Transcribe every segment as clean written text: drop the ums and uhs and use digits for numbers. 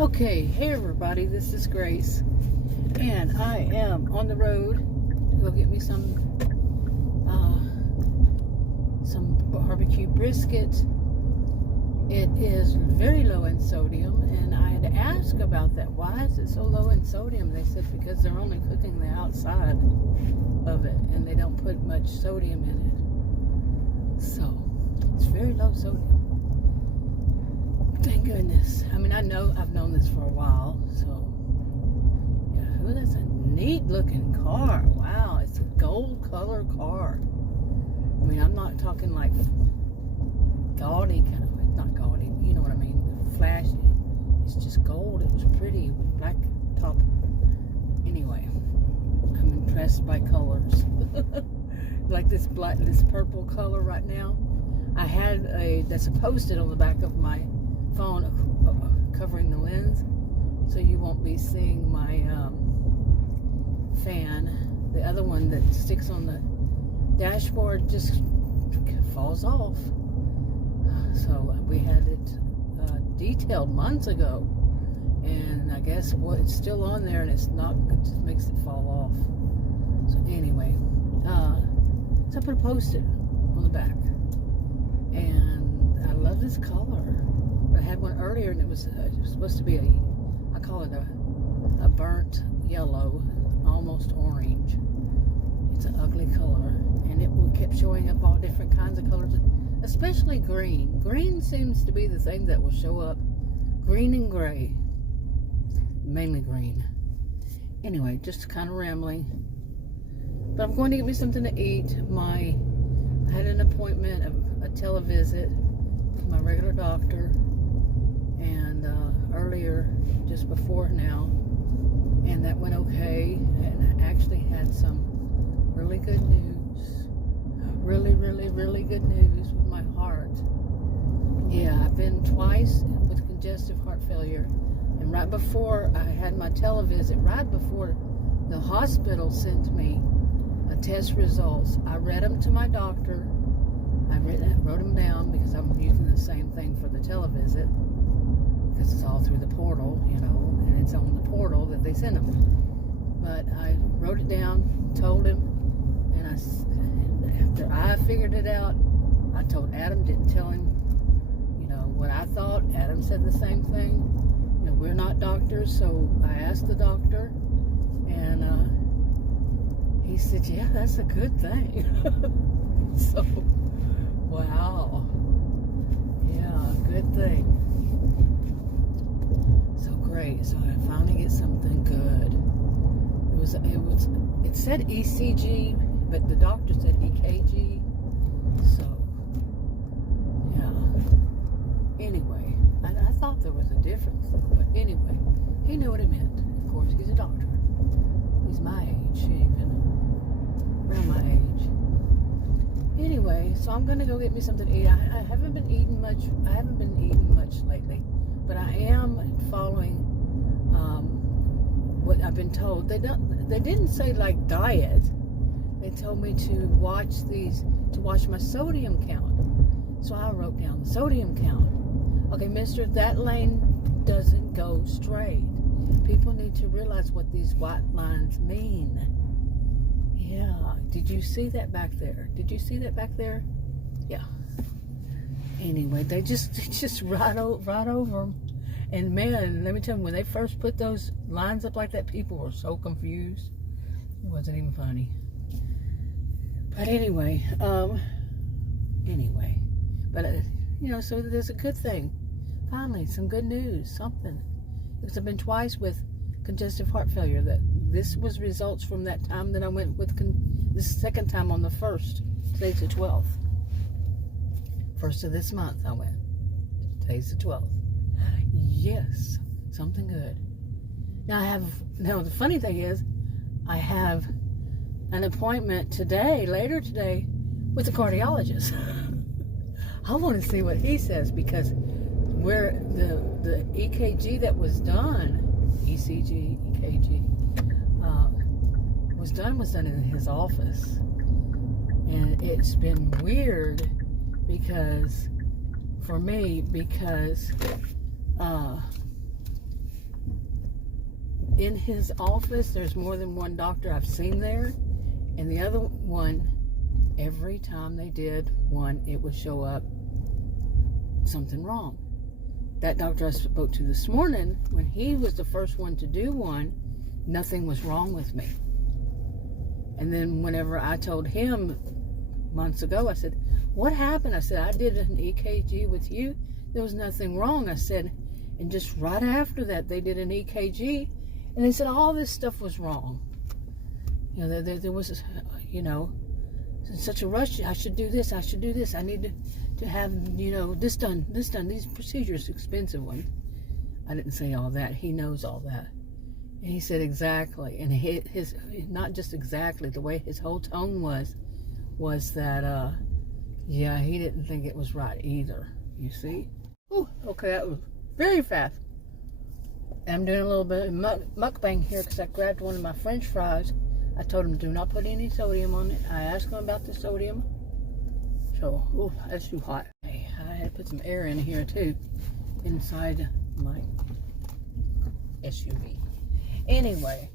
Okay, hey everybody, this is Grace, and I am on the road to go get me some barbecue brisket. It is very low in sodium, and I had asked about that. Why is it so low in sodium? They said because they're only cooking the outside of it, and they don't put much sodium in it. So, it's very low sodium. Thank goodness. I mean, I've known this for a while, so yeah. Ooh, that's a neat looking car. Wow, it's a gold color car. I mean, I'm not talking like gaudy kind of, not gaudy, you know what I mean, flashy. It's just gold. It was pretty with black top. Anyway, I'm impressed by colors. Like this purple color right now. I had that's posted on the back of my phone covering the lens, so you won't be seeing my fan. The other one that sticks on the dashboard just falls off. So we had it detailed months ago, and I guess it's still on there, and it's not. It just makes it fall off. So anyway, so I put a post-it on the back, and I love this color. I had one earlier, and it was supposed to be I call it a burnt yellow, almost orange. It's an ugly color, and it kept showing up all different kinds of colors, especially green. Green seems to be the thing that will show up. Green and gray, mainly green. Anyway, just kind of rambling. But I'm going to get me something to eat. I had an appointment, a televisit with my regular doctor, and earlier, just before now, and that went okay, and I actually had some really good news. Really, really, really good news with my heart. Yeah, I've been twice with congestive heart failure, and right before I had my televisit, right before the hospital sent me test results, I read them to my doctor. I wrote them down because I'm using the same thing for the televisit, because it's all through the portal, you know, and it's on the portal that they send them. But I wrote it down, told him, and after I figured it out, I told Adam, didn't tell him, you know, what I thought. Adam said the same thing. You know, we're not doctors, so I asked the doctor, and he said, yeah, that's a good thing. So, wow. Yeah, good thing. So great. So I finally get something good. It said ECG, but the doctor said EKG. So, yeah. Anyway, I thought there was a difference, but anyway, he knew what it meant. Of course, he's a doctor. He's my age, even around my age. Anyway, so I'm gonna go get me something to eat. I haven't been eating much. I haven't been eating much lately, but I am following what I've been told. They didn't say like diet. They told me to watch my sodium count. So I wrote down the sodium count. Okay, mister, that lane doesn't go straight. People need to realize what these white lines mean. Yeah. Did you see that back there? Did you see that back there? Yeah. Anyway, they just ride over them. And man, let me tell you, when they first put those lines up like that, people were so confused. It wasn't even funny. But anyway, but you know, so there's a good thing. Finally, some good news, something. Because I've been twice with congestive heart failure. That this was results from that time that I went with this second time on the 1st. Today's the 12th. 1st of this month I went. Today's the 12th. Yes, something good. Now the funny thing is, I have an appointment later today, with a cardiologist. I want to see what he says, because where the EKG that was done, ECG, EKG, was done in his office. And it's been weird for me because in his office, there's more than one doctor I've seen there. And the other one, every time they did one, it would show up something wrong. That doctor I spoke to this morning, when he was the first one to do one, nothing was wrong with me. And then whenever I told him months ago, I said, what happened? I said, I did an EKG with you. There was nothing wrong. I said, and just right after that, they did an EKG, and they said all this stuff was wrong. You know, there was, you know, such a rush. I should do this. I should do this. I need to have, you know, this done. These procedures, expensive ones. I didn't say all that. He knows all that. And he said exactly. And his not just exactly, the way his whole tone was that, yeah, he didn't think it was right either. You see? Ooh, okay, that was very fast. And I'm doing a little bit of mukbang here because I grabbed one of my French fries. I told him, do not put any sodium on it. I asked him about the sodium. So, ooh, that's too hot. Hey, I had to put some air in here too, inside my SUV. Anyway,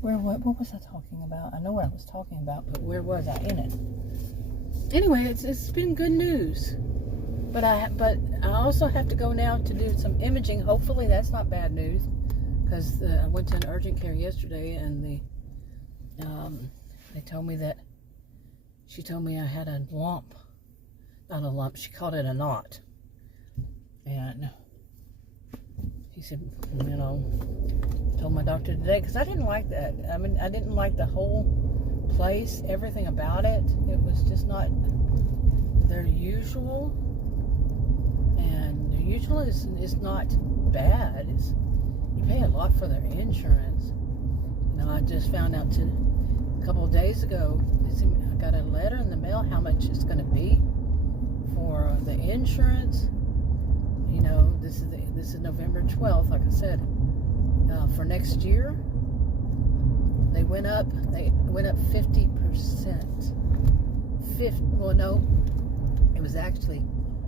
what was I talking about? I know what I was talking about, but where was I in it? Anyway, it's been good news. But I also have to go now to do some imaging. Hopefully that's not bad news, because I went to an urgent care yesterday, and they told me that she told me I had a lump, not a lump. She called it a knot, and he said, you know, told my doctor today, because I didn't like that. I mean, I didn't like the whole place, everything about it. It was just not their usual. And their usual is not bad. You pay a lot for their insurance. You know, I just found out a couple of days ago, I got a letter in the mail how much it's going to be for the insurance. You know, this is November 12th, like I said. For next year, they went up 50%. Well, no, it was actually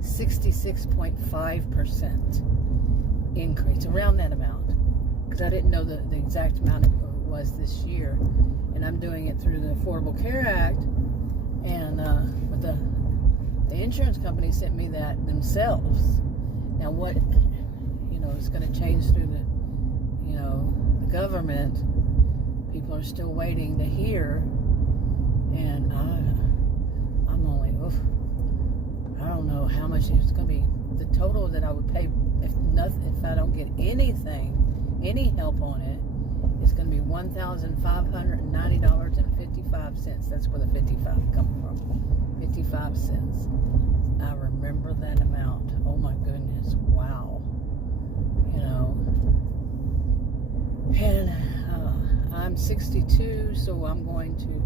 66.5% increase, around that amount. Because I didn't know the exact amount it was this year. And I'm doing it through the Affordable Care Act. And but the insurance company sent me that themselves. Now what, you know, it's going to change through the, you know, the government. People are still waiting to hear. And I'm only, I don't know how much it's going to be. The total that I would pay if I don't get anything, any help on it, it's going to be $1,590.55. That's where the 55 come from. 55 cents. I remember that amount. Oh my goodness. Wow. You know. And I'm 62, so I'm going to,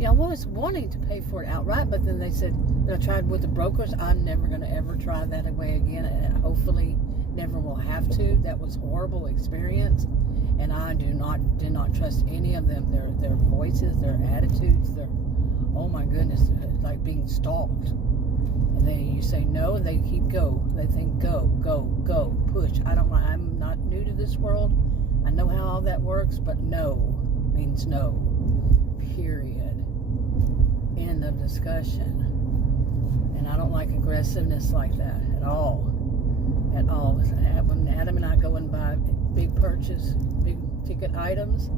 yeah, I was wanting to pay for it outright, but then they said that I tried with the brokers. I'm never going to ever try that way again. Hopefully never will have to. That was a horrible experience, and I did not trust any of them. Their voices, their attitudes, oh my goodness, it's like being stalked. And you say no, and they keep go. They think go, push. I'm not new to this world. I know how all that works, but no means no. Period. End of discussion. And I don't like aggressiveness like that at all. At all. When Adam and I go and buy big ticket items,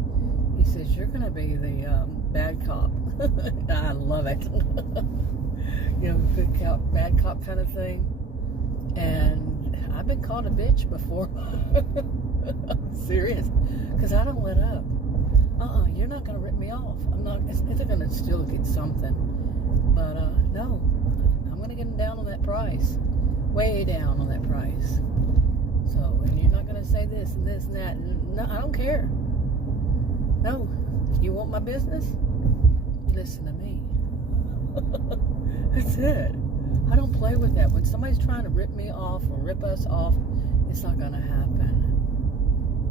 he says, you're going to be the bad cop. I love it. You know, good cop, bad cop kind of thing. And I've been called a bitch before. I'm serious. Because I don't let up. You're not going to rip me off. I'm not. They're going to still get something. But, no. I'm going to get them down on that price. Way down on that price. So, and you're not going to say this and this and that. No, I don't care. No. If you want my business, you listen to me. That's it. I don't play with that. When somebody's trying to rip me off or rip us off, it's not going to happen.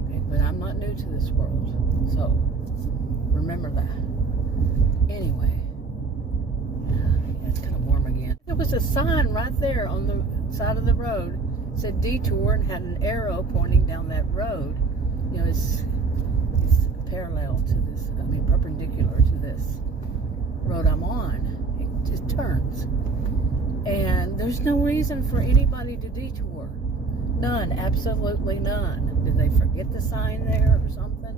Okay, but I'm not new to this world. So, remember that. Anyway, it's kind of warm again. There was a sign right there on the side of the road said detour and had an arrow pointing down that road. You know, it's parallel to this, I mean perpendicular to this road I'm on. It just turns. And there's no reason for anybody to detour. None, absolutely none. Did they forget the sign there or something?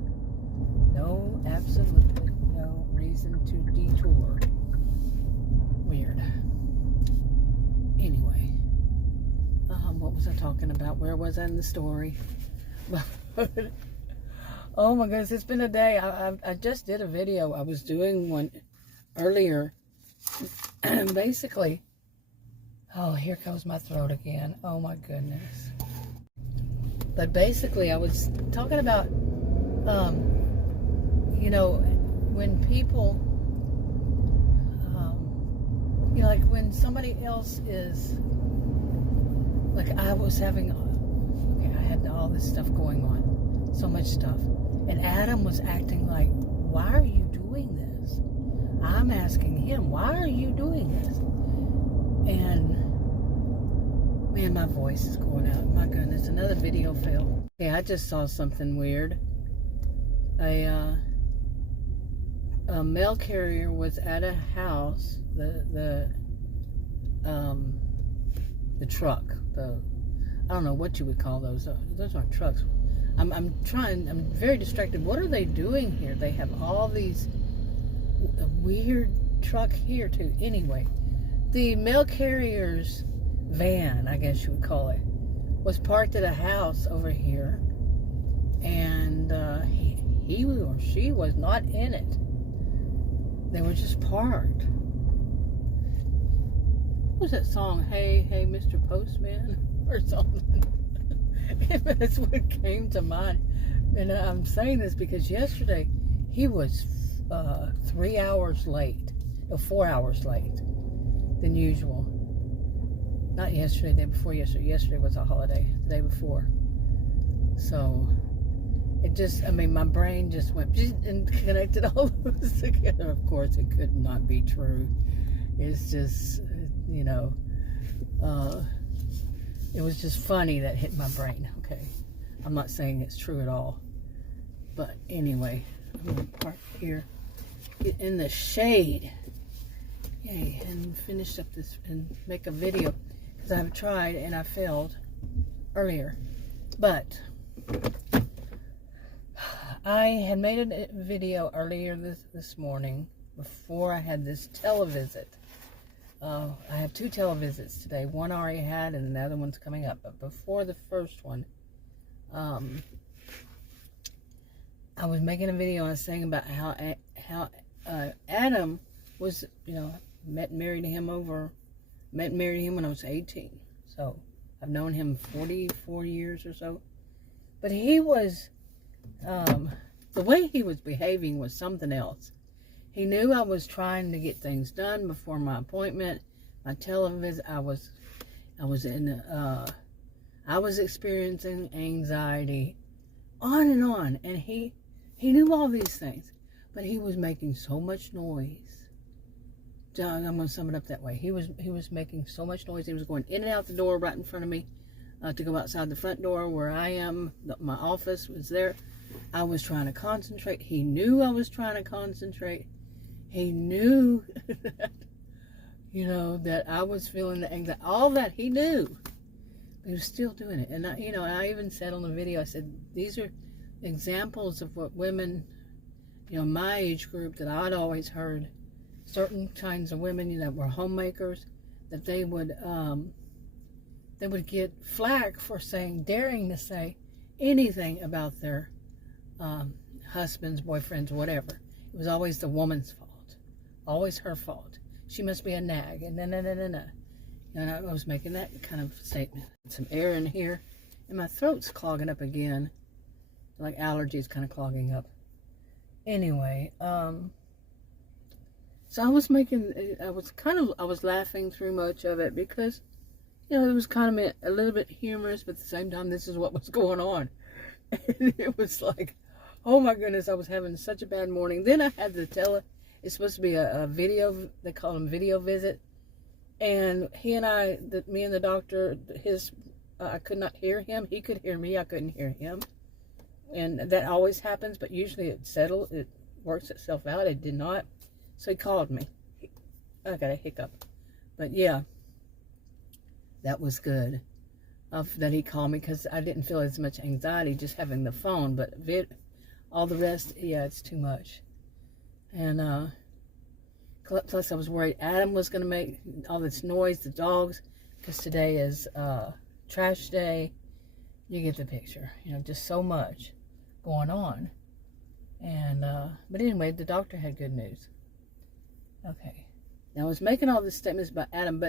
No, absolutely no reason to detour. Weird. Anyway, what was I talking about? Where was I in the story? Oh my goodness, it's been a day. I just did a video. I was doing one earlier. And basically, oh, here goes my throat again. Oh my goodness. But basically, I was talking about, you know, when people, you know, like when somebody else is, like I was having, okay, I had all this stuff going on, so much stuff. And Adam was acting like, why are you doing this? I'm asking him, why are you doing this? And man, my voice is going out. My goodness, another video fail. Okay, I just saw something weird. A mail carrier was at a house. The truck. I don't know what you would call those. Those aren't trucks. I'm very distracted. What are they doing here? They have all these weird truck here too. Anyway, the mail carrier's van, I guess you would call it, was parked at a house over here, and he or she was not in it. They were just parked. What was that song? Hey, hey, Mr. Postman, or something? That's what came to mind. And I'm saying this because yesterday he was 3 hours late, or 4 hours late than usual. Not yesterday, the day before yesterday. Yesterday was a holiday, the day before. So it just, I mean, my brain just went and connected all those together. Of course, it could not be true. It's just, you know, it was just funny that hit my brain. Okay, I'm not saying it's true at all, but anyway, I'm gonna park here, get in the shade, yay, and finish up this and make a video, because I've tried and I failed earlier. But I had made a video earlier this morning before I had this televisit. I have 2 televisits today. One I already had and the other one's coming up. But before the first one, I was making a video and I was saying about how Adam was, you know, met and married him when I was 18. So I've known him 44 years or so. But he was, the way he was behaving was something else. He knew I was trying to get things done before my appointment, my televisit. I was experiencing anxiety, on and on. And he knew all these things, but he was making so much noise. John, I'm going to sum it up that way. He was making so much noise. He was going in and out the door right in front of me to go outside the front door where I am. My office was there. I was trying to concentrate. He knew I was trying to concentrate. He knew that, you know, that I was feeling the anxiety. All that he knew. But he was still doing it. And, I even said on the video, I said, these are examples of what women, you know, my age group that I'd always heard, certain kinds of women, you know, were homemakers, that they would get flack for daring to say anything about their husbands, boyfriends, whatever. It was always the woman's fault. Always her fault. She must be a nag. And no. And I was making that kind of statement. Some air in here. And my throat's clogging up again. Like allergies kind of clogging up. Anyway, so I was laughing through much of it because, you know, it was kind of a little bit humorous, but at the same time, this is what was going on. And it was like, oh my goodness, I was having such a bad morning. Then I had it's supposed to be a video, they call them video visit. And he and me and the doctor, his I could not hear him. He could hear me. I couldn't hear him. And that always happens, but usually it works itself out. It did not. So he called me. I got a hiccup. But yeah, that was good that he called me, because I didn't feel as much anxiety just having the phone. But all the rest, yeah, it's too much. And plus I was worried Adam was going to make all this noise, the dogs, because today is trash day. You get the picture. You know, just so much going on. And but anyway, the doctor had good news. Okay. Now, I was making all these statements about Adam,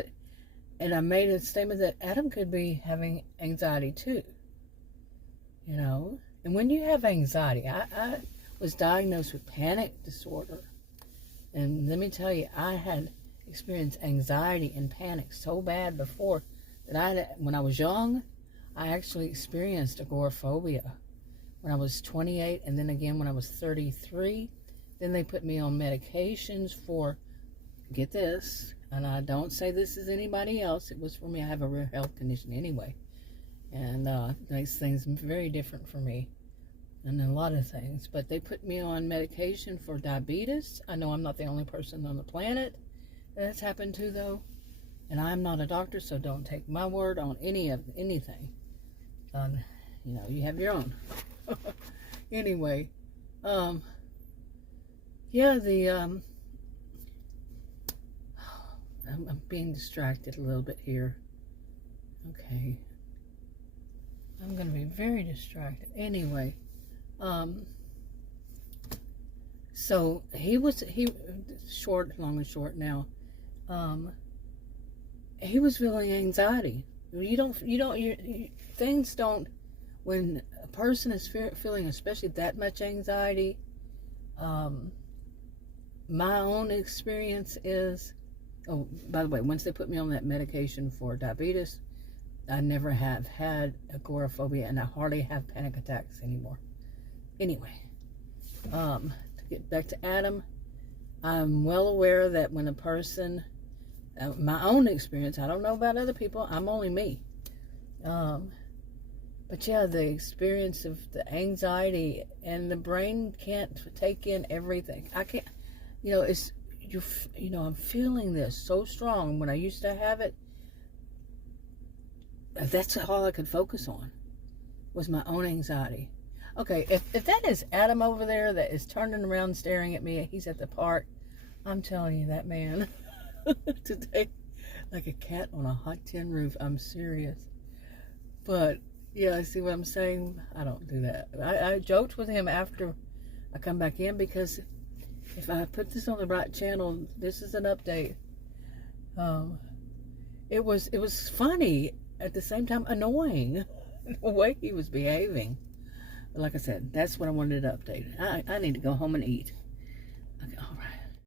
and I made a statement that Adam could be having anxiety too. You know? And when you have anxiety, I was diagnosed with panic disorder. And let me tell you, I had experienced anxiety and panic so bad before that when I was young, I actually experienced agoraphobia when I was 28, and then again when I was 33. Then they put me on medications for, get this, and I don't say this is anybody else, it was for me. I have a rare health condition anyway, and makes things very different for me and a lot of things. But they put me on medication for diabetes. I know I'm not the only person on the planet that's happened to, though, and I'm not a doctor, so don't take my word on anything. You know, you have your own. Anyway, yeah, I'm being distracted a little bit here. Okay. I'm going to be very distracted. Anyway, so long and short now, he was feeling anxiety. Things don't, when a person is feeling especially that much anxiety, my own experience is, oh, by the way, once they put me on that medication for diabetes, I never have had agoraphobia, and I hardly have panic attacks anymore. Anyway, to get back to Adam, I'm well aware that when a person, my own experience, I don't know about other people, I'm only me. But yeah, the experience of the anxiety, and the brain can't take in everything. I can't, you know, I'm feeling this so strong. When I used to have it, that's all I could focus on, was my own anxiety. Okay, if that is Adam over there that is turning around staring at me, he's at the park, I'm telling you, that man today, like a cat on a hot tin roof. I'm serious. But yeah, see what I'm saying? I don't do that. I joked with him after I come back in, because if I put this on the right channel, this is an update. It was funny, at the same time annoying, the way he was behaving. But like I said, that's what I wanted to update. I need to go home and eat.